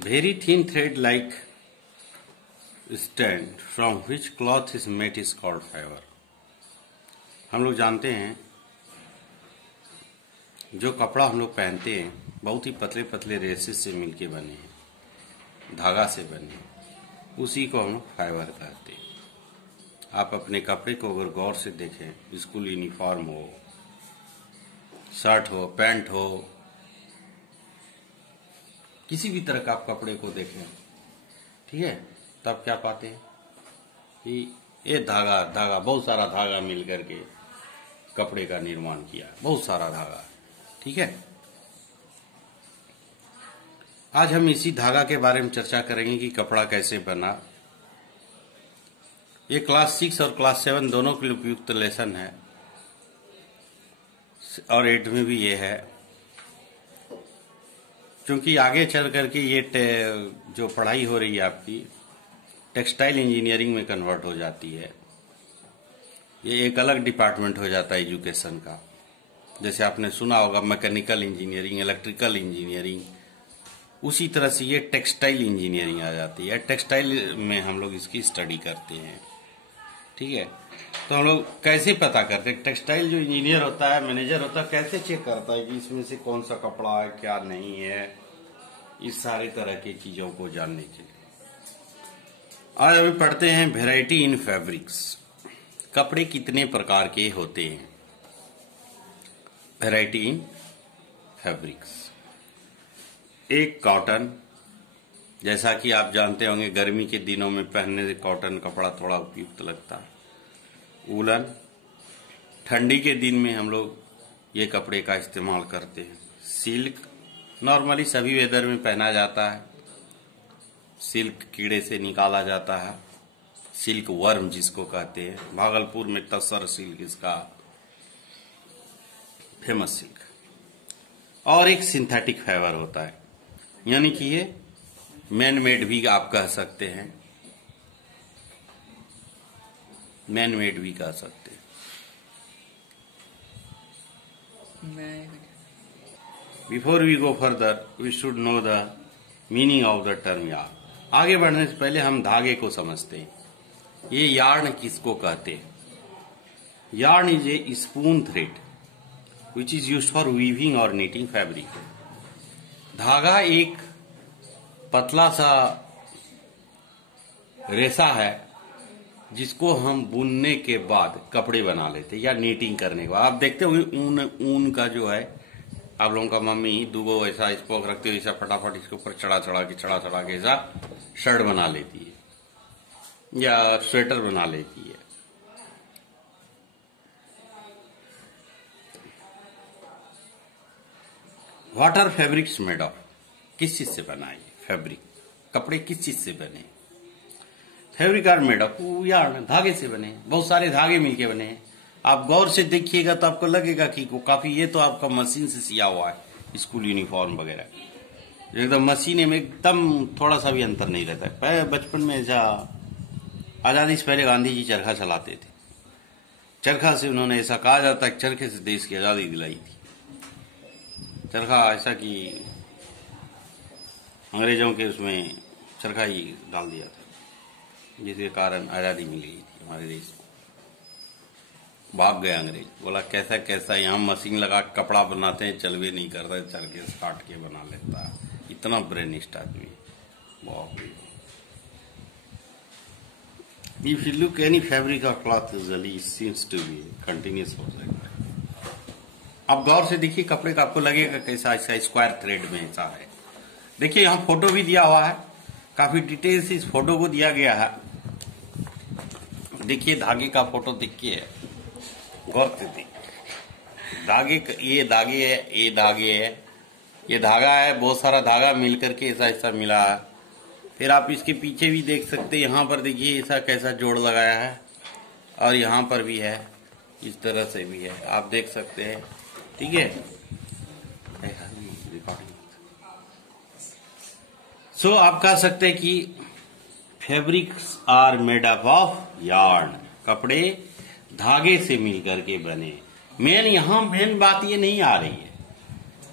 Very thin thread like strand from which cloth is made is called fiber. हम लोग जानते हैं जो कपड़ा हम लोग पहनते हैं बहुत ही पतले पतले रेसेस से मिलके बने हैं, धागा से बने हैं, उसी को हम लोग फाइबर कहते हैं। आप अपने कपड़े को अगर गौर से देखें, स्कूल यूनिफॉर्म हो, शर्ट हो, पैंट हो, किसी भी तरह का आप कपड़े को देखें, ठीक है, तब क्या पाते हैं कि ये धागा बहुत सारा धागा मिल करके कपड़े का निर्माण किया, बहुत सारा धागा, ठीक है। आज हम इसी धागा के बारे में चर्चा करेंगे कि कपड़ा कैसे बना। ये क्लास 6 और क्लास 7 दोनों के लिए उपयुक्त लेसन है और 8 में भी ये है, क्योंकि आगे चल करके ये जो पढ़ाई हो रही है आपकी टेक्सटाइल इंजीनियरिंग में कन्वर्ट हो जाती है। ये एक अलग डिपार्टमेंट हो जाता है एजुकेशन का। जैसे आपने सुना होगा मैकेनिकल इंजीनियरिंग, इलेक्ट्रिकल इंजीनियरिंग, उसी तरह से ये टेक्सटाइल इंजीनियरिंग आ जाती है। टेक्सटाइल में हम लोग इसकी स्टडी करते हैं, ठीक है। तो हम लोग कैसे पता करते हैं, टेक्सटाइल जो इंजीनियर होता है, मैनेजर होता है, कैसे चेक करता है कि इसमें से कौन सा कपड़ा है, क्या नहीं है, इस सारे तरह की चीजों को जानने के लिए आज हम पढ़ते हैं वैरायटी इन फैब्रिक्स। कपड़े कितने प्रकार के होते हैं, वैरायटी इन फैब्रिक्स। एक कॉटन, जैसा कि आप जानते होंगे गर्मी के दिनों में पहनने से कॉटन कपड़ा थोड़ा उपयुक्त लगता है। वूलन, ठंडी के दिन में हम लोग ये कपड़े का इस्तेमाल करते हैं। सिल्क, नॉर्मली सभी वेदर में पहना जाता है। सिल्क कीड़े से निकाला जाता है, सिल्क वर्म जिसको कहते हैं। भागलपुर में तसर सिल्क इसका फेमस सिल्क। और एक सिंथेटिक फाइबर होता है, यानी कि ये मैन मेड भी आप कह सकते हैं, मैन मेड भी कह सकते हैं। Before we go further we should know the meaning of the term yarn. आगे बढ़ने से पहले हम धागे को समझते हैं। ये यार्न किसको कहते हैं? Yarn is a spoon thread which is used for weaving और नीटिंग फैब्रिक। धागा एक पतला सा रेशा है जिसको हम बुनने के बाद कपड़े बना लेते हैं या नीटिंग करने के बाद। आप देखते होंगे ऊन का जो है, आप लोगों का मम्मी दूगो ऐसा स्पोक रखते हुए ऐसा फटाफट इसके ऊपर चढ़ा चढ़ा के ऐसा शर्ट बना लेती है या स्वेटर बना लेती है। What are fabrics made of? किस चीज से बना है फैब्रिक? कपड़े किस चीज से बने? Fabric are made of yarn, धागे से बने, बहुत सारे धागे मिलके बने हैं। आप गौर से देखिएगा तो आपको लगेगा कि काफी, ये तो आपका मशीन से सिया हुआ है स्कूल यूनिफॉर्म वगैरह, एकदम मशीन में एकदम थोड़ा सा भी अंतर नहीं रहता है। बचपन में ऐसा आजादी से पहले गांधी जी चरखा चलाते थे, चरखा से उन्होंने ऐसा कहा जाता है चरखे से देश की आजादी दिलाई थी। चरखा ऐसा कि अंग्रेजों के उसमें चरखा ही डाल दिया था, जिसके कारण आजादी मिल गई थी हमारे देश को। भाग गए अंग्रेज, बोला कैसा कैसा यहाँ मशीन लगा कपड़ा बनाते हैं, चल भी नहीं करता, चरखे से काट के बना लेता है। इतना ब्रेनिस्ट आदमी, बहुत। If you look any fabric or cloth usually it seems to be continuous process। आप गौर से देखिए कपड़े का, आपको लगेगा कैसा ऐसा स्क्वायर थ्रेड में ऐसा है। देखिए यहाँ फोटो भी दिया हुआ है, काफी डिटेल से इस फोटो को दिया गया है। देखिए धागे का फोटो देखिए, गौर से देखिए धागे, ये धागे है, ये धागे है, ये धागा है, बहुत सारा धागा मिल करके ऐसा ऐसा मिला है। फिर आप इसके पीछे भी देख सकते हैं, यहाँ पर देखिए ऐसा कैसा जोड़ लगाया है, और यहाँ पर भी है, इस तरह से भी है, आप देख सकते हैं, ठीक है। सो आप कह सकते हैं कि fabrics are made up of yarn, कपड़े धागे से मिलकर के बने। मेन बात ये नहीं आ रही है।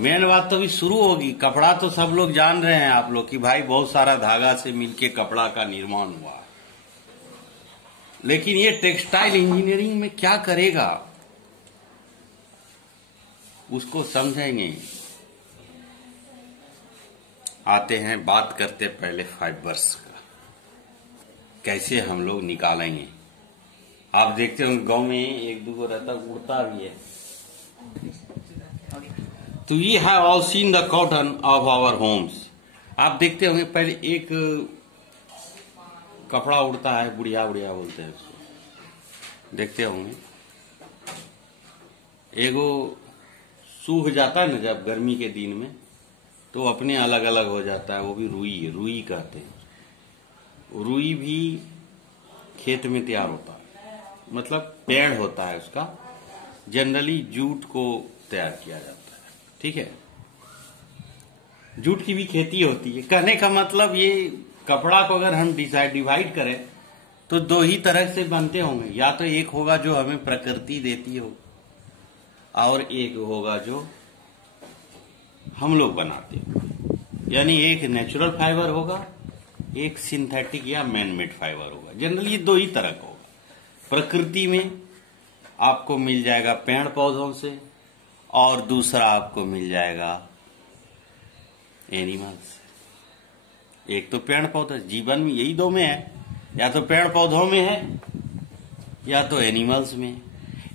मेन बात तो भी शुरू होगी। कपड़ा तो सब लोग जान रहे हैं आप लोग कि भाई बहुत सारा धागा से मिलके कपड़ा का निर्माण हुआ, लेकिन ये टेक्सटाइल इंजीनियरिंग में क्या करेगा उसको समझेंगे। आते हैं, बात करते पहले फाइबर्स का, कैसे हम लोग निकालेंगे। आप देखते हो गांव में एक दो रहता, उड़ता भी है। तो ये have all seen the cotton of our homes. आप देखते होंगे पहले एक कपड़ा उड़ता है, बुढ़िया बुढ़िया बोलते हैं उसको, देखते होंगे। एगो सूख जाता है ना जब गर्मी के दिन में, तो अपने अलग अलग हो जाता है, वो भी रुई है, रुई कहते हैं। रुई भी खेत में तैयार होता है, मतलब पेड़ होता है उसका, जनरली जूट को तैयार किया जाता है। ठीक है, जूट की भी खेती होती है। कहने का मतलब ये कपड़ा को अगर हम डिवाइड करें तो दो ही तरह से बनते होंगे, या तो एक होगा जो हमें प्रकृति देती हो, और एक होगा जो हम लोग बनाते हो। यानी एक नेचुरल फाइबर होगा, एक सिंथेटिक या मैनमेड फाइबर होगा। जनरली दो ही तरह का होगा। प्रकृति में आपको मिल जाएगा पेड़ पौधों से, और दूसरा आपको मिल जाएगा एनिमल्स। एक तो पेड़ पौधे, जीवन में यही दो में है, या तो पेड़ पौधों में है या तो एनिमल्स में।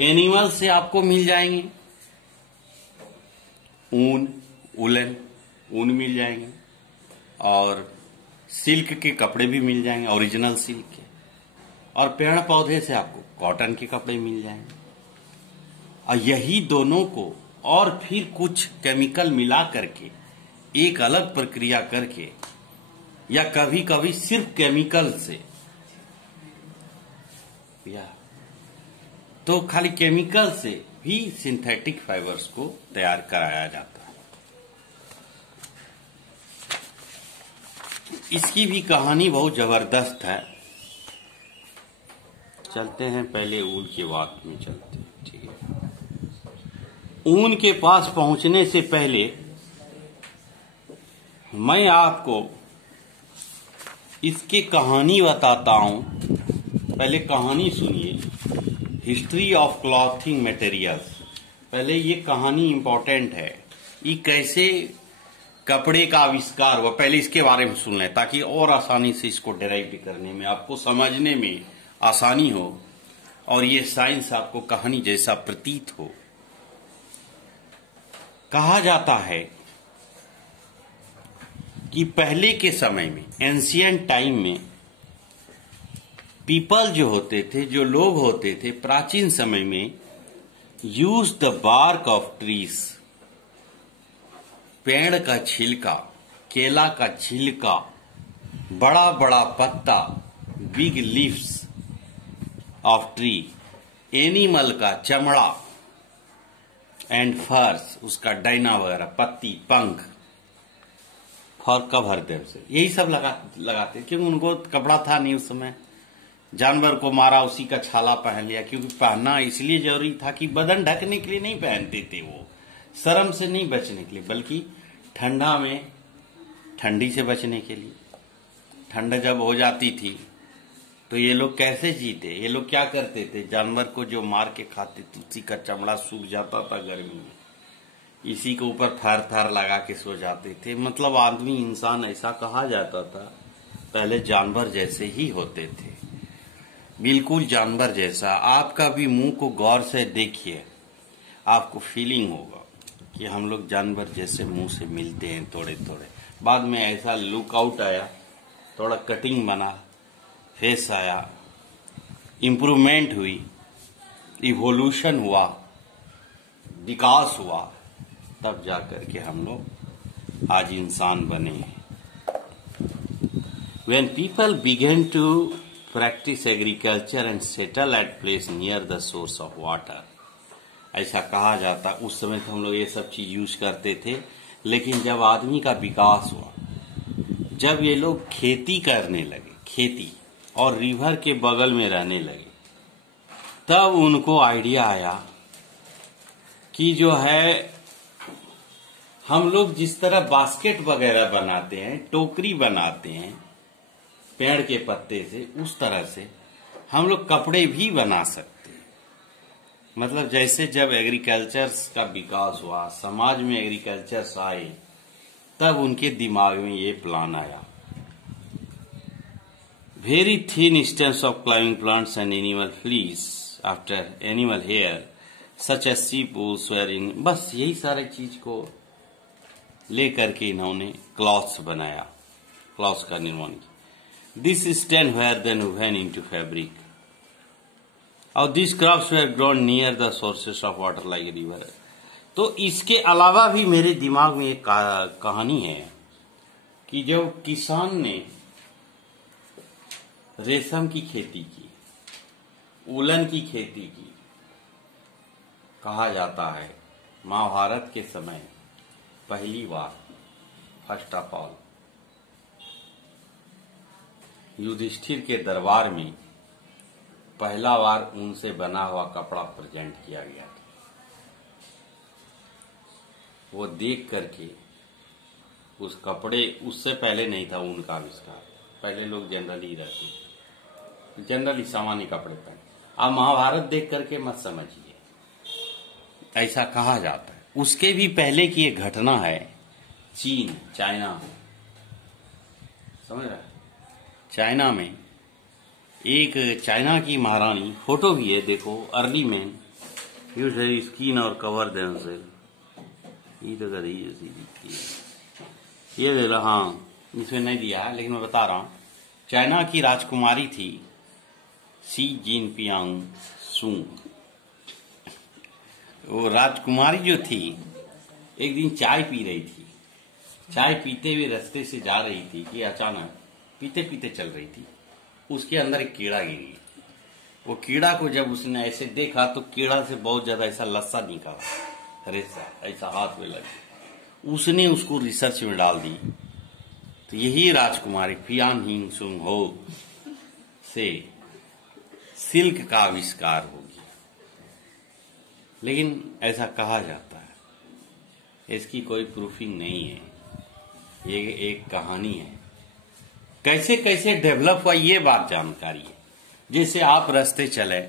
एनिमल्स से आपको मिल जाएंगे ऊन, उलन, ऊन मिल जाएंगे, और सिल्क के कपड़े भी मिल जाएंगे, ओरिजिनल सिल्क के। और पेड़ पौधे से आपको कॉटन के कपड़े मिल जाएंगे। और यही दोनों को और फिर कुछ केमिकल मिला करके, एक अलग प्रक्रिया करके, या कभी कभी सिर्फ केमिकल से, या तो खाली केमिकल से भी सिंथेटिक फाइबर्स को तैयार कराया जाता है। इसकी भी कहानी बहुत जबरदस्त है। चलते हैं पहले ऊन की बात में चलते हैं। ठीक है, ऊन के पास पहुंचने से पहले मैं आपको इसकी कहानी बताता हूं। पहले कहानी सुनिए, हिस्ट्री ऑफ क्लॉथिंग मटेरियल्स। पहले ये कहानी इंपॉर्टेंट है, ये कैसे कपड़े का आविष्कार हुआ, पहले इसके बारे में सुन लें, ताकि और आसानी से इसको डिराइव करने में, आपको समझने में आसानी हो, और ये साइंस आपको कहानी जैसा प्रतीत हो। कहा जाता है कि पहले के समय में, एंशियंट टाइम में, पीपल जो होते थे, जो लोग होते थे प्राचीन समय में, use the bark of trees, पेड़ का छिलका, केला का छिलका, बड़ा बड़ा पत्ता, big leaves of tree, animal का चमड़ा, एंड फर्स, उसका डाइना वगैरह, पत्ती, पंख, फॉर कवर देम से, यही सब लगाते, क्योंकि उनको कपड़ा था नहीं उस समय। जानवर को मारा, उसी का छाला पहन लिया, क्योंकि पहनना इसलिए जरूरी था कि बदन ढकने के लिए नहीं पहनते थे वो, शर्म से नहीं बचने के लिए, बल्कि ठंडा में, ठंडी से बचने के लिए। ठंड जब हो जाती थी तो ये लोग कैसे जीते, ये लोग क्या करते थे, जानवर को जो मार के खाते थे उसी का चमड़ा सूख जाता था गर्मी में, इसी के ऊपर फर थर लगा के सो जाते थे। मतलब आदमी, इंसान, ऐसा कहा जाता था पहले जानवर जैसे ही होते थे, बिल्कुल जानवर जैसा। आपका भी मुंह को गौर से देखिए, आपको फीलिंग होगा कि हम लोग जानवर जैसे मुंह से मिलते हैं थोड़े थोड़े। बाद में ऐसा लुक आउट आया, थोड़ा कटिंग बना, फेस आया, इम्प्रूवमेंट हुई, इवोल्यूशन हुआ, विकास हुआ, तब जाकर के हम लोग आज इंसान बने हैं। When people began to practice agriculture and settle at place near the source of water, ऐसा कहा जाता, उस समय तो हम लोग ये सब चीज यूज करते थे। लेकिन जब आदमी का विकास हुआ, जब ये लोग खेती करने लगे, खेती, और रिवर के बगल में रहने लगे, तब उनको आइडिया आया कि जो है हम लोग जिस तरह बास्केट वगैरह बनाते हैं, टोकरी बनाते हैं पेड़ के पत्ते से, उस तरह से हम लोग कपड़े भी बना सकते हैं। मतलब जैसे जब एग्रीकल्चर का विकास हुआ, समाज में एग्रीकल्चर आए, तब उनके दिमाग में ये प्लान आया। Very thin stems of climbing plants and animal fleece after animal hair such as sheep wool swearing, बस यही सारे चीज को लेकर के इन्होंने क्लॉथ्स बनाया, क्लॉथ्स का निर्माण किया। This strand were then woven into fabric और this crops were grown near the sources of water like river. तो इसके अलावा भी मेरे दिमाग में एक कहानी है कि जब किसान ने रेशम की खेती की, उलन की खेती की, कहा जाता है महाभारत के समय पहली बार, फर्स्ट ऑफ ऑल, युधिष्ठिर के दरबार में पहला बार ऊन से बना हुआ कपड़ा प्रेजेंट किया गया था। वो देख करके उस कपड़े, उससे पहले नहीं था ऊन का आविष्कार, पहले लोग जनरली रहते, जनरली सामान्य कपड़े पहने। आप महाभारत देख करके मत समझिए, ऐसा कहा जाता है। उसके भी पहले की एक घटना है, चीन, चाइना, समझ रहा है, चाइना में एक चाइना की महारानी, फोटो भी है देखो, early man use hair skin और कवर देमसेल्फ, ये तो कर रही है, ये दे रहा, हाँ इसमें नहीं दिया है लेकिन मैं बता रहा हूं। चाइना की राजकुमारी थी सी जिनपियांग सुंग। वो राजकुमारी जो थी एक दिन चाय पी रही थी, चाय पीते हुए रास्ते से जा रही थी कि अचानक पीते पीते चल रही थी, उसके अंदर एक कीड़ा गिर गया। वो कीड़ा को जब उसने ऐसे देखा तो कीड़ा से बहुत ज्यादा ऐसा लस्सा निकाला, रेसा ऐसा हाथ में लगा, उसने उसको रिसर्च में डाल दी। तो यही राजकुमारी पियान हिंग सुंग हो से सिल्क का आविष्कार हो गया। लेकिन ऐसा कहा जाता है, इसकी कोई प्रूफिंग नहीं है, ये एक कहानी है। कैसे कैसे डेवलप हुआ ये बात जानकारी है। जैसे आप रास्ते चले,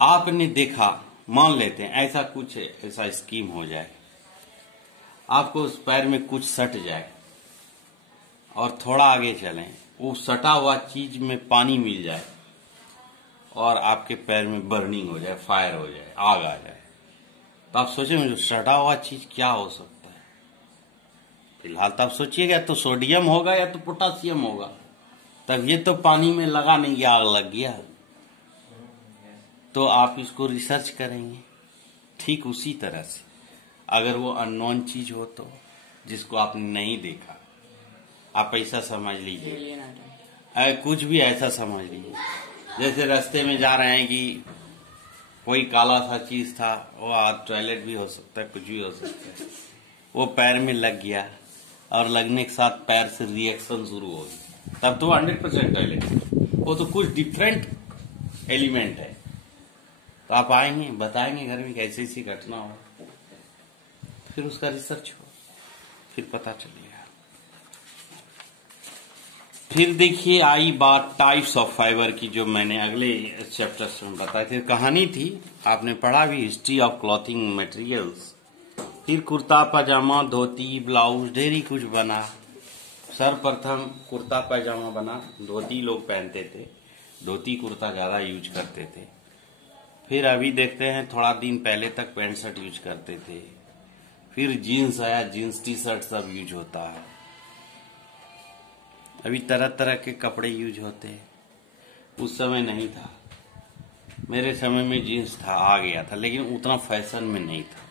आपने देखा, मान लेते हैं ऐसा कुछ, ऐसा स्कीम हो जाए, आपको उस पैर में कुछ सट जाए और थोड़ा आगे चलें, वो सटा हुआ चीज में पानी मिल जाए और आपके पैर में बर्निंग हो जाए, फायर हो जाए, आग आ जाए, तो आप सोचेंगे जो सटा हुआ चीज क्या हो सकता है। फिलहाल तो आप सोचिएगा तो सोडियम होगा या तो पोटासियम होगा, तब ये तो पानी में लगा नहीं, आग लग गया, तो आप इसको रिसर्च करेंगे। ठीक उसी तरह से अगर वो अननोन चीज हो तो, जिसको आपने नहीं देखा, आप ऐसा समझ लीजिए, कुछ भी ऐसा समझ लीजिए। जैसे रास्ते में जा रहे हैं कि कोई काला सा चीज था, वो टॉयलेट भी हो सकता है, कुछ भी हो सकता है, वो पैर में लग गया और लगने के साथ पैर से रिएक्शन शुरू हो गई, तब तो 100% टॉयलेट, वो तो कुछ डिफरेंट एलिमेंट है। तो आप आएंगे, बताएंगे घर में कैसी ऐसी घटना हो, फिर उसका रिसर्च हो, फिर पता चलेगा। फिर देखिए आई बात टाइप्स ऑफ फाइबर की, जो मैंने अगले चैप्टर्स में बताई थी, कहानी थी, आपने पढ़ा भी, हिस्ट्री ऑफ क्लॉथिंग मटेरियल्स। फिर कुर्ता पजामा, धोती, ब्लाउज, ढेरी कुछ बना। सर्वप्रथम कुर्ता पैजामा बना, धोती लोग पहनते थे, धोती कुर्ता ज्यादा यूज करते थे। फिर अभी देखते हैं थोड़ा दिन पहले तक पैंट शर्ट यूज करते थे। फिर जीन्स आया, जीन्स टी शर्ट सब यूज होता है। अभी तरह तरह के कपड़े यूज होते हैं, उस समय नहीं था। मेरे समय में जीन्स था, आ गया था, लेकिन उतना फैशन में नहीं था।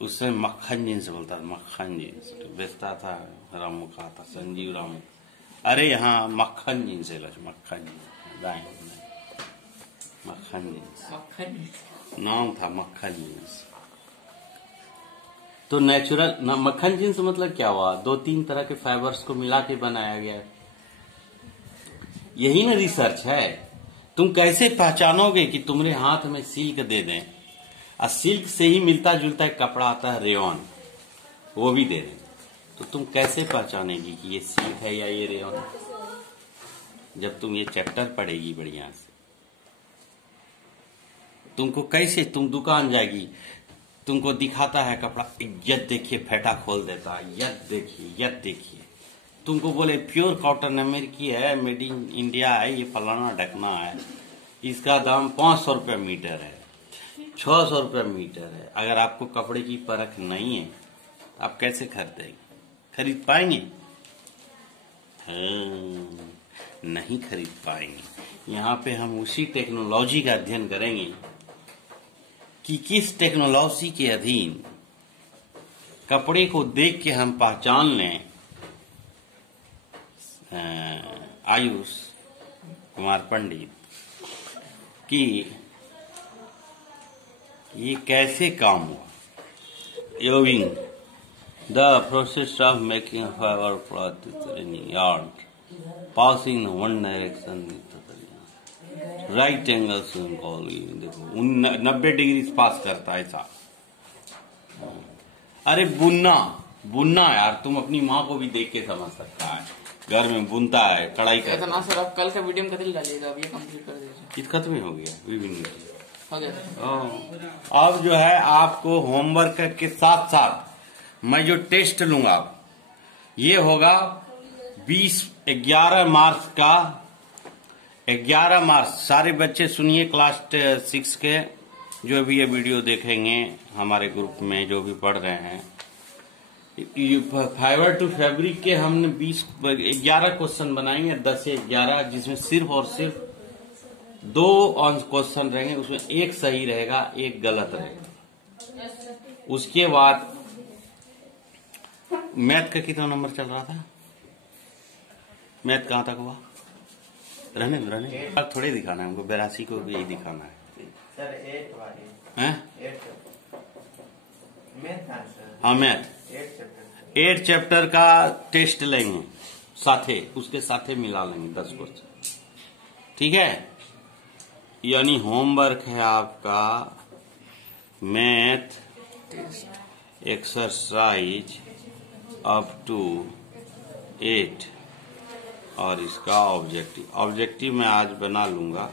उस समय मक्खन जीन्स बोलता था, मक्खन जीन्स बेचता था, रामू का था, संजीव रामू, अरे यहाँ मक्खन जीन्स है, मक्खन जीन्स, मक्खन जीन्स नाम था, मक्खन जीन्स। तो नेचुरल मक्खन जींस मतलब क्या हुआ, 2-3 तरह के फाइबर्स को मिला के बनाया गया। यही ना रिसर्च है। तुम कैसे पहचानोगे कि तुम्हारे हाथ में सिल्क दे दें और सिल्क से ही मिलता जुलता एक कपड़ा आता है रेयॉन, वो भी दे रहे हैं। तो तुम कैसे पहचानेगी कि ये सिल्क है या ये रेयॉन है? जब तुम ये चैप्टर पढ़ेगी बढ़िया से, तुमको कैसे, तुम दुकान जाएगी, तुमको दिखाता है कपड़ा, यह देखिए फेटा खोल देता है, यह देखिए, तुमको बोले प्योर कॉटन अमेरिकी है, मेड इन इंडिया है, ये फलाना ढकना है, इसका दाम 500 रुपये मीटर है, 600 रुपये मीटर है। अगर आपको कपड़े की परख नहीं है तो आप कैसे खरीद पाएंगे? नहीं खरीद पाएंगे। यहाँ पे हम उसी टेक्नोलॉजी का अध्ययन करेंगे कि किस टेक्नोलॉजी के अधीन कपड़े को देख के हम पहचान लें आयुष कुमार पंडित कि ये कैसे काम हुआ। Weaving the process of making fibre cloth in yarn passing one direction right angle से देखो 90 डिग्री पास करता है ऐसा। अरे बुनना यार, तुम अपनी माँ को भी देख के समझ सकता है, घर में बुनता है, कढ़ाई करता है। सर आप कल का वीडियो में कतल डालिएगा, अब ये कंप्लीट कर दीजिए। ये खत्म हो गया, हो गया। अब जो है आपको होमवर्क के साथ साथ मैं जो टेस्ट लूंगा ये होगा 11 मार्च का। 11 मार्च सारे बच्चे सुनिए, क्लास 6 के जो भी ये वीडियो देखेंगे हमारे ग्रुप में जो भी पढ़ रहे हैं, फाइबर टू फैब्रिक के हमने 11 क्वेश्चन बनाएंगे, 10 से 11, जिसमें सिर्फ और सिर्फ 2 क्वेश्चन रहेंगे, उसमें एक सही रहेगा, एक गलत रहेगा। उसके बाद मैथ का कितना नंबर चल रहा था? मैथ कहाँ तक हुआ? रहने थोड़े दिखाना है हमको, 82 को भी यही दिखाना है सर। 8 वाली हाँ मैथ 8 चैप्टर का टेस्ट लेंगे, साथे उसके साथे मिला लेंगे 10 क्वेश्चन, ठीक है। यानी होमवर्क है आपका मैथ एक्सरसाइज अप टू 8 और इसका ऑब्जेक्टिव मैं आज बना लूंगा।